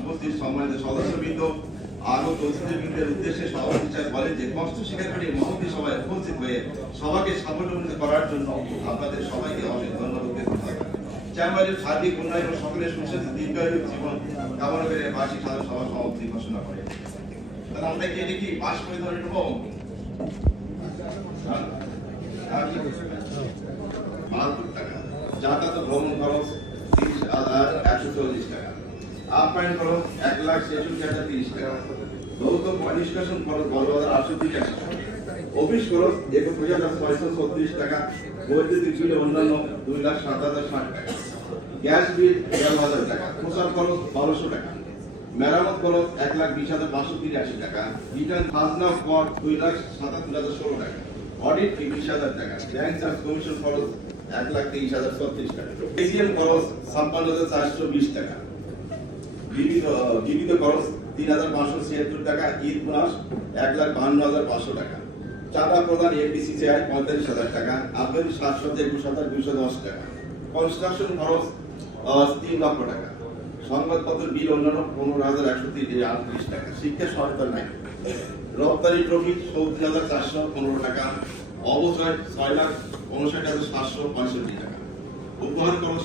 উপস্থিত সম্মানিত সদস্যবৃন্দ আগত অতিথিবৃন্দের উদ্দেশ্যে সভাপতি সাহেব বলেন যে কষ্ট স্বীকার করে মহতী সভায় উপস্থিত হয়ে সভাকে সাফল্যমণ্ডিত করার জন্য আপনাদের সবাইকে অনেক ধন্যবাদ জ্ঞাপন করি। চেম্বারের সার্বিক উন্নয়ন ও সকলের সুস্বাস্থ্য দীর্ঘায়ু জীবন কামনা করে বার্ষিক সাধারণ সভা সমাপ্তি ঘোষণা করে। তাহলে আমরা কি এটা কি পাস করে ধরে নেব? টাকা যাতায়াত ভ্রমণ খরচ 30,140 টাকা, আপ্যায়ন খরচ 1,66,030 টাকা, ভৌত নিষ্কাশন খরচ 12,830 টাকা, অফিস খরচ 21,636 টাকা, বৈদ্যুতিক বিল অন্যান্য 2,07,060 টাকা, গ্যাস বিল 11,000 টাকা, প্রচার খরচ 1,200 টাকা, মেরামত খরচ 1,20,583 টাকা, রিটার্ন খাজনা কর 2,77,016 টাকা, অডিট 20,000 টাকা, ব্যাংক চার্জ কমিশন খরচ 1,23,036 টাকা, এজিএম খরচ 56,420 টাকা, বিবিধ খরচ 3,576 টাকা, ঈদ বোনাস 1,52,500 টাকা, চাঁদা প্রদান এফডিসিসিআই 45,000 টাকা, আবগারি সাজসজ্জা 21,210 টাকা, কনস্ট্রাকশন খরচ 3 লক্ষ টাকা, সংবাদপত্র বিল অন্যান্য 15,138 টাকা, শিক্ষা সহায়তা নাই, রপ্তানি প্রফিট 34,415 টাকা, অবচয় 6,59,765 টাকা, উপহার খরচ